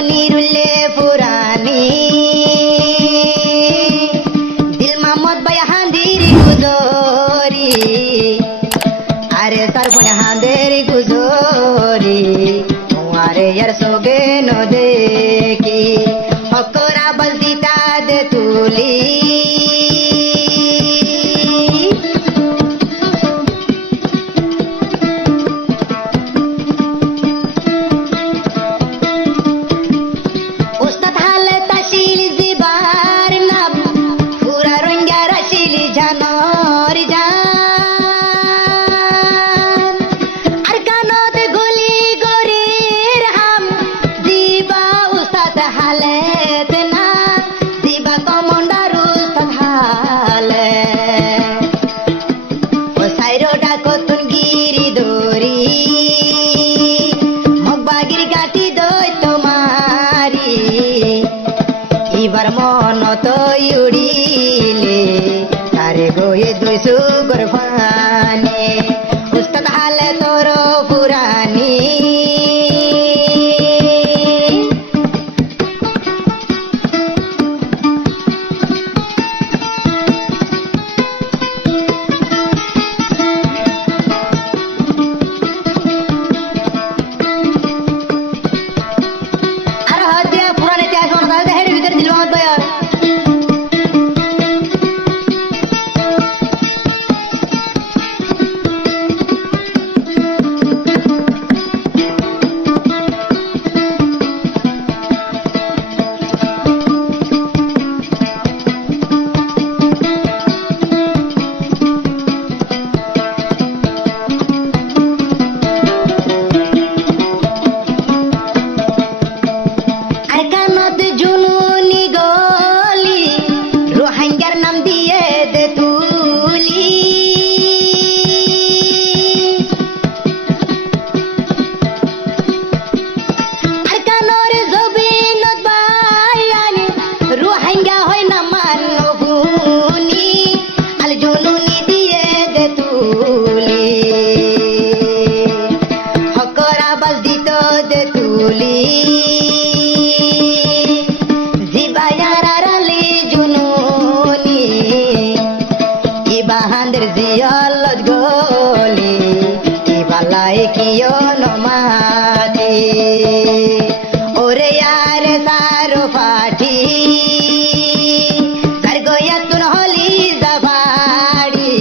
মনিরুল্লে পুরানি দিল মোহাম্মদ ভাই হাঁদির গুজরি আরে তার ফোনে হাঁদের গুজরি আরে यार सोगे नो देखी हकरा बलदीता दे तुली उस्ताद हाले ताशिल जिबार नाम पूरा रंगा रशिल जानोर जान এবার মন তো উড়িলে তারে গোয়ে দুই সুগর ফানে উস্তাদ হালে তোর পুরানি আর হতে পুরানি ইতিহাস মনে হেডের ভিতরে দিল মোহাম্মদ ভাই জুনুনি গলি রোহিঙ্গার নাম দিয়ে দে তুলি আর কানোর জবিনত বাইয়ানি রোহিঙ্গা হয় না মানবুনি আল জুনুনি দিয়ে দে তুলি হকরা বাজ দিত দে তুলি বাহান্দের জিয়ালত গলি ইবালাই কিয় নমাতি ওরে यार সারো পাঠি সার গয়া তুন হলি জবাড়ি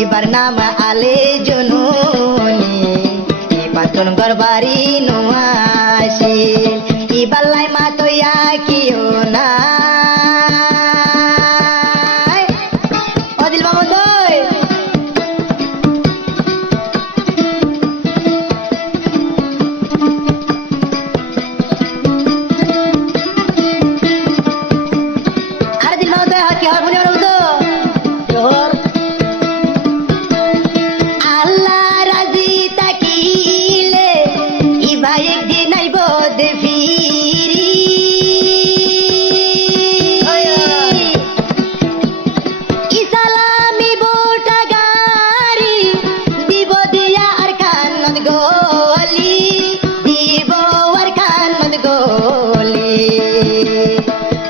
ইবার নাম আলে জুনুনি ইবাতুন গরবারি নোয়াশি ইবালাই মা তো ইয়া কিয় না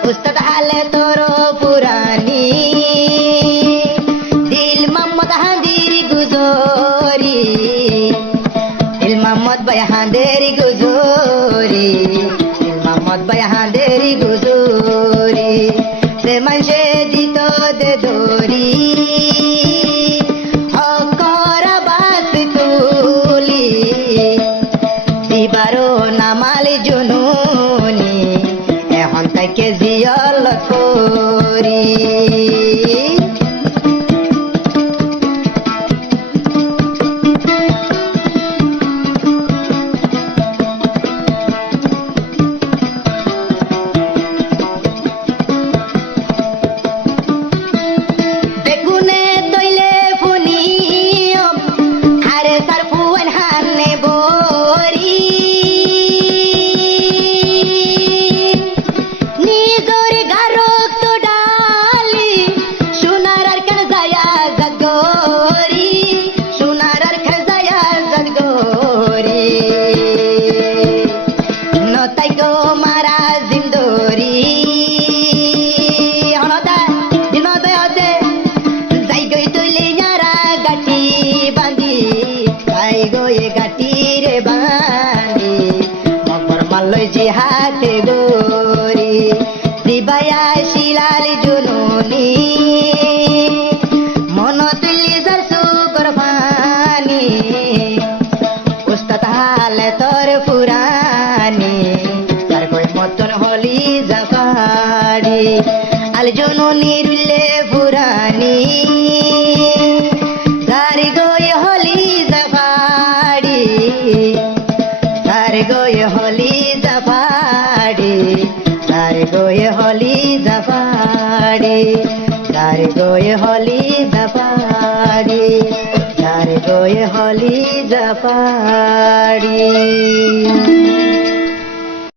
उस्ताद हाले तोरो पुरानी दिल मोहम्मद हांदिर गुजरी दिल मोहम्मद भाई हांदिर गुजरी दिल मोहम्मद भाई हांदिर गुजरी से मनसे दित दे दोरी हकरा बात तुली दिबारो नामाल जुनुनी এখন থেকে জিয়ালত করি বেগুনে তৈলে ফুনিয়ম আরে তার ফুয়ান হানে বরি নিজরে গারক তো ডালি তাই গো মারা জিন্দরি হনতা দিন দয়াতে যাই গই তুলি যারা গাটি বাঁধি তাই গো এ গাটি রে বাঁধি মকর মালয় যে হাতে গরি দিবায়া শিলাল জুনুনি মন তুলি যার সুকর ফানি উস্তাদ হালে তোর পুরানি তার কই মতন হলি জাফাড়ি আল জননী রুলে পুরানি তার গই হলি জাফাড়ি তার গই হলি জাফাড়ি তার গই হলি জাফাড়ি তার গই হলি জাফাড়ি তার গই হলি জাফাড়ি